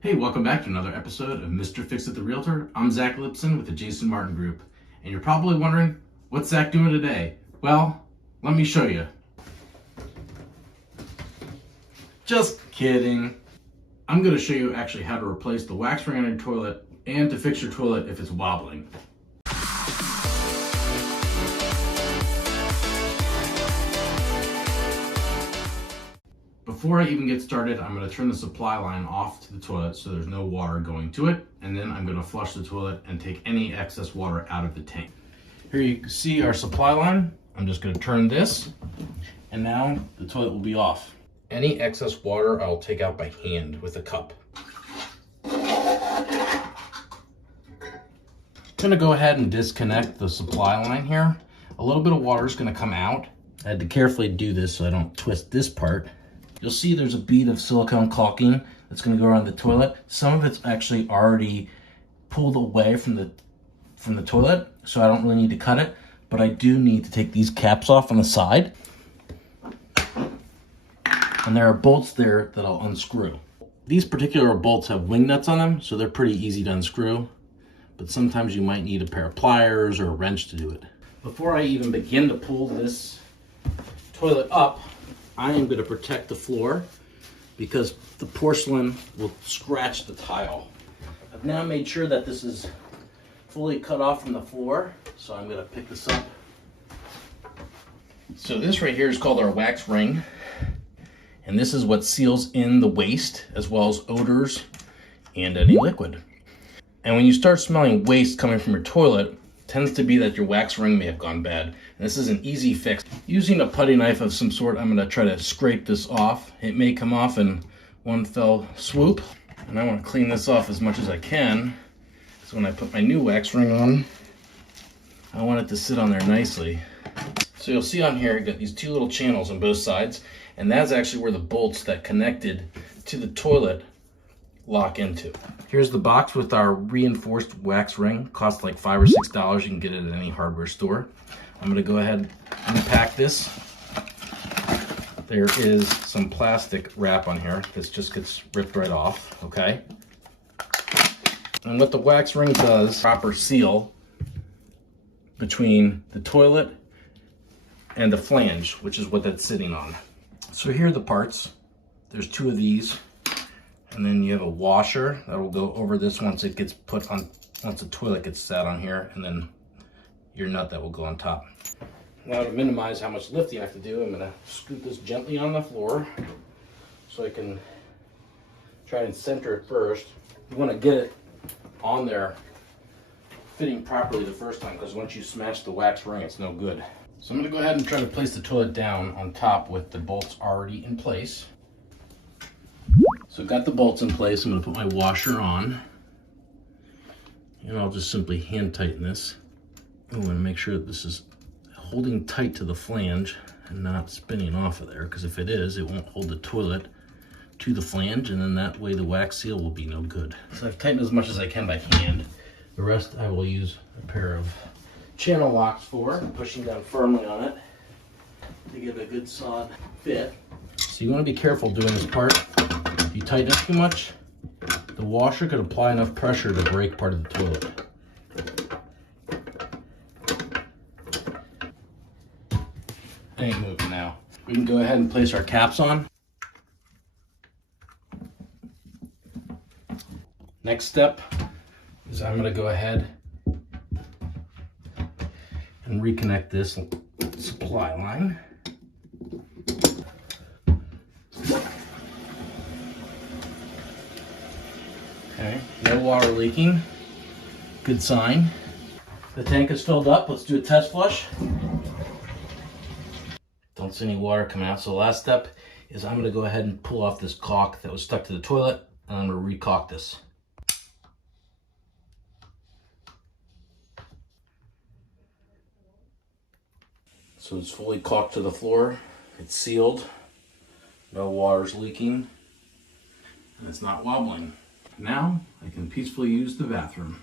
Hey, welcome back to another episode of Mr. Fix-It the Realtor. I'm Zach Lipson with the Jason Martin Group. And you're probably wondering, what's Zach doing today? Well, let me show you. Just kidding. I'm going to show you actually how to replace the wax ring on your toilet and to fix your toilet if it's wobbling. Before I even get started, I'm going to turn the supply line off to the toilet so there's no water going to it, and then I'm going to flush the toilet and take any excess water out of the tank. Here you can see our supply line. I'm just going to turn this, and now the toilet will be off. Any excess water I'll take out by hand with a cup. I'm going to go ahead and disconnect the supply line here. A little bit of water is going to come out. I had to carefully do this so I don't twist this part. You'll see there's a bead of silicone caulking that's going to go around the toilet. Some of it's actually already pulled away from the toilet, so I don't really need to cut it, but I do need to take these caps off on the side. And there are bolts there that I'll unscrew. These particular bolts have wing nuts on them, so they're pretty easy to unscrew, but sometimes you might need a pair of pliers or a wrench to do it. Before I even begin to pull this toilet up, I am going to protect the floor because the porcelain will scratch the tile. I've now made sure that this is fully cut off from the floor, so I'm going to pick this up. So this right here is called our wax ring, and this is what seals in the waste as well as odors and any liquid. And when you start smelling waste coming from your toilet, it tends to be that your wax ring may have gone bad. And this is an easy fix. Using a putty knife of some sort, I'm going to try to scrape this off. It may come off in one fell swoop, and I want to clean this off as much as I can. So when I put my new wax ring on, I want it to sit on there nicely. So you'll see on here, I've got these two little channels on both sides, and that's actually where the bolts that connected to the toilet lock into. Here's the box with our reinforced wax ring. Costs like $5 or $6. You can get it at any hardware store. I'm going to go ahead and unpack this. There is some plastic wrap on here. This just gets ripped right off, okay? And what the wax ring does, proper seal between the toilet and the flange, which is what that's sitting on. So here are the parts. There's two of these. And then you have a washer that will go over this once it gets put on, once the toilet gets sat on here, and then your nut that will go on top. Now to minimize how much lifting I have to do, I'm gonna scoot this gently on the floor so I can try and center it first. You wanna get it on there fitting properly the first time, because once you smash the wax ring, it's no good. So I'm gonna go ahead and try to place the toilet down on top with the bolts already in place. So I've got the bolts in place. I'm going to put my washer on, and I'll just simply hand tighten this. I'm going to make sure that this is holding tight to the flange and not spinning off of there, because if it is, it won't hold the toilet to the flange, and then that way the wax seal will be no good. So I've tightened as much as I can by hand. The rest I will use a pair of channel locks for, pushing down firmly on it to give it a good solid fit. So you want to be careful doing this part. If you tighten it too much, the washer could apply enough pressure to break part of the toilet. It ain't moving now. We can go ahead and place our caps on. Next step is I'm going to go ahead and reconnect this supply line. Okay, no water leaking, good sign. The tank is filled up. Let's do a test flush. Don't see any water coming out. So the last step is I'm going to go ahead and pull off this caulk that was stuck to the toilet, and I'm going to re-caulk this. So it's fully caulked to the floor. It's sealed. No water's leaking, and it's not wobbling. Now I can peacefully use the bathroom.